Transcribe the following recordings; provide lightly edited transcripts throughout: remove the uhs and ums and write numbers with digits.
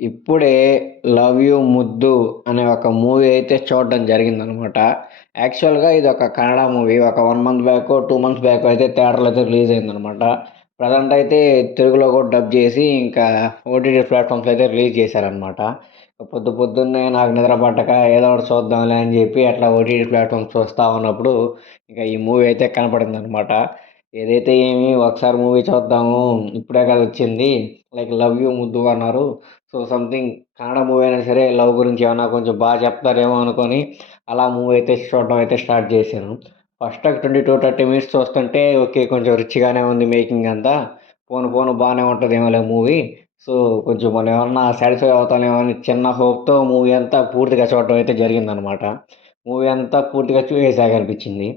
ఇప్పుడే 'love you ముద్దు' అనే ఒక మూవీ అయితే చూడడం జరిగిందనమాట. యాక్చువల్‌గా ఇదొక కన్నడ మూవీ. ఒక 1 మంత్ బ్యాకో, 2 మంత్స్ బ్యాకో అయితే థియేటర్‌లో అయితే రిలీజ్ అయిందనమాట. ప్రెజెంట్ అయితే తెలుగులో కూడా డబ్ చేసి ఇంకా ఓటీటీ ప్లాట్‌ఫామ్స్‌లో అయితే రిలీజ్ చేశారనమాట. పొద్దు పొద్దున్నే నాకు నిద్ర పట్టక ఏదో ఒకటి చూద్దాంలే అని చెప్పి అట్లా ఓటీటీ ప్లాట్‌ఫామ్స్ చూస్తా ఉన్నప్పుడు ఇక ఈ మూవీ అయితే కనపడిందనమాట. ఏదైతే ఏమి ఒకసారి మూవీ చూద్దాము. ఇప్పుడే కదా వచ్చింది. లైక్ 'లవ్ యూ ముద్దు' అన్నారు. సో, సంథింగ్ కన్నడ మూవీ అయినా సరే లవ్ గురించి ఏమన్నా కొంచెం బాగా చెప్తారేమో అనుకోని అలా మూవీ అయితే చూడడం అయితే స్టార్ట్ చేశాను. ఫస్ట్ ఒక 20-30 మినిట్స్ చూస్తుంటే ఓకే. కొంచెం రిచ్‌గానే ఉంది మేకింగ్ అంతా. పోను పోను బానే ఉంటదేమోలే మూవీ. సో, కొంచెం మనం ఏమన్నా సాటిస్ఫై అవుతామేమో అని చిన్న హోప్‌తో మూవీ అంతా పూర్తిగా చూడడం అయితే జరిగిందనమాట. మూవీ అంతా పూర్తిగా చూసేసాక అనిపించింది.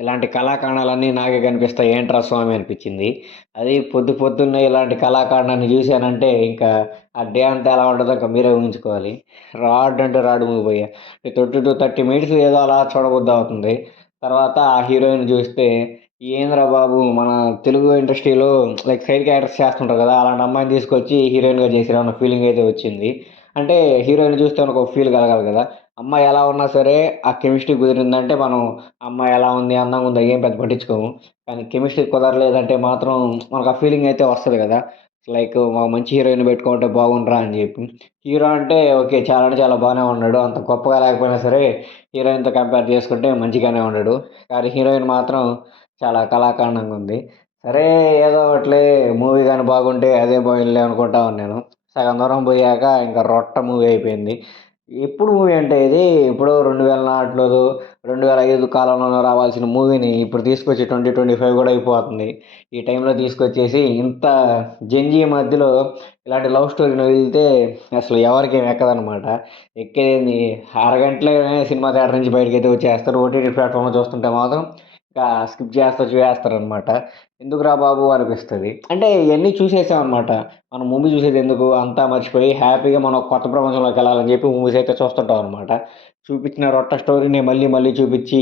ఇలాంటి కళాఖండాలన్నీ నాకే కనిపిస్తాయి ఏంట్రా స్వామి అనిపించింది. అది పొద్దు పొద్దున్నే ఇలాంటి కళాఖండాన్ని చూశానంటే ఇంకా ఆ డే అంతా ఎలా ఉంటదో ఇంక మీరే ఊహించుకోవాలి. రాడ్ అంటే రాడ్ మూవీ భయ్యా. 20-30 మినిట్స్ ఏదో అలా చూడబుద్దవుతుంది. తర్వాత ఆ హీరోయిన్ చూస్తే ఏందిరా బాబు! మన తెలుగు ఇండస్ట్రీలో లైక్ సైడ్ క్యారెక్టర్స్ చేస్తుంటారు కదా! అలాంటి అమ్మాయిని తీసుకొచ్చి హీరోయిన్‌గా చేశారన్న ఫీలింగ్ అయితే వచ్చింది. అంటే హీరోయిన్‌ని చూస్తే మనకు ఒక ఫీల్ కలగాలి కదా! అమ్మాయి ఎలా ఉన్నా సరే ఆ కెమిస్ట్రీ కుదిరిందంటే మనం అమ్మాయి ఎలా ఉంది, అందంగా ఉందా ఏం పెద్ద పట్టించుకోము. కానీ కెమిస్ట్రీ కుదరలేదంటే మాత్రం మనకు ఆ ఫీలింగ్ అయితే వస్తది కదా! లైక్ మంచి హీరోయిన్‌ని పెట్టుకుంటే బాగుండురా అని చెప్పి. హీరో అంటే ఓకే. చాలా అంటే చాలా బానే ఉన్నాడు. అంత గొప్పగా లేకపోయినా సరే హీరోయిన్‌తో కంపేర్ చేసుకుంటే మంచిగానే ఉన్నాడు. కానీ హీరోయిన్ మాత్రం చాలా కళాఖండంగా ఉంది. సరే ఏదో ఒకటిలే మూవీ గాని బాగుంటే అదే పోయినలే అనుకుంటా ఉన్నాను. సగం దూరం పోయాక ఇంకా రొట్ట మూవీ అయిపోయింది. ఎప్పుడు మూవీ అంటే ఇది ఎప్పుడో 2004లో 2005 కాలంలోనో రావాల్సిన మూవీని ఇప్పుడు తీసుకొచ్చి 2025 కూడా అయిపోతుంది. ఈ టైంలో తీసుకొచ్చేసి ఇంత జంజీ మధ్యలో ఇలాంటి లవ్ స్టోరీని వదిలితే అసలు ఎవరికేం ఎక్కదనమాట. ఎక్కేదేంది అరగంటలోనే సినిమా థియేటర్ నుంచి బయటకైతే వచ్చేస్తారు. ఓటీటీ ప్లాట్‌ఫామ్‌లో చూస్తుంటే మాత్రం ఇంకా స్కిప్ చేస్తా చూసేస్తారనమాట. ఎందుకురా బాబు అనిపిస్తది. అంటే ఇయన్నీ చూసేసామనమాట. మనం మూవీ చూసేదెందుకు అంతా మర్చిపోయి హ్యాపీగా మనం కొత్త ప్రపంచంలోకెళ్ళాలని చెప్పి మూవీస్ అయితే చూస్తుంటాం అనమాట. చూపించిన రొట్ట స్టోరీని మళ్ళీ మళ్ళీ చూపిచ్చి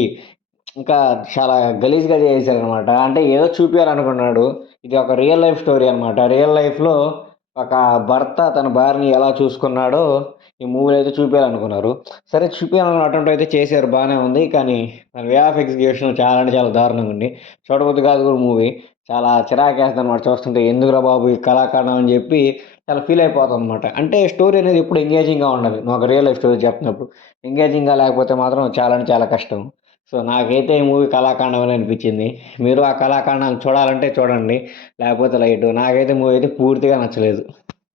ఇంకా చాలా గలీజ్‌గా చేసేసారనమాట. అంటే ఏదో చూపియాలనుకున్నాడు. ఇది ఒక రియల్ లైఫ్ స్టోరీ అనమాట. రియల్ లైఫ్‌లో ఒక భర్త తన భార్యని ఎలా చూసుకున్నాడో ఈ మూవీలో అయితే చూపియాలనుకున్నారు. సరే చూపియాలన్న అటెంప్ట్ అయితే చేశారు బానే ఉంది. కానీ దాని వే ఆఫ్ ఎగ్జిక్యూషన్ చాలా అంటే చాలా దారుణంగా ఉంది. చూడబుద్ధి కాదు కూడా మూవీ. చాలా చిరాకేస్తదనమాట చూస్తుంటే. ఎందుకురా బాబు ఈ కళాఖండం అని చెప్పి చాలా ఫీల్ అయిపోతామనమాట. అంటే స్టోరీ అనేది ఎప్పుడు ఎంగేజింగ్‌గా ఉండాలి. నువ్వు ఒక రియల్ లైఫ్ స్టోరీ చెప్తున్నప్పుడు. ఎంగేజింగ్‌గా లేకపోతే మాత్రం చాలా అంటే చాలా కష్టం. సో, నాకైతే ఈ మూవీ కళాఖండమనే అనిపించింది. మీరు ఆ కళాఖండాన్ని చూడాలంటే చూడండి. లేకపోతే లైటు. నాకైతే మూవీ అయితే పూర్తిగా నచ్చలేదు.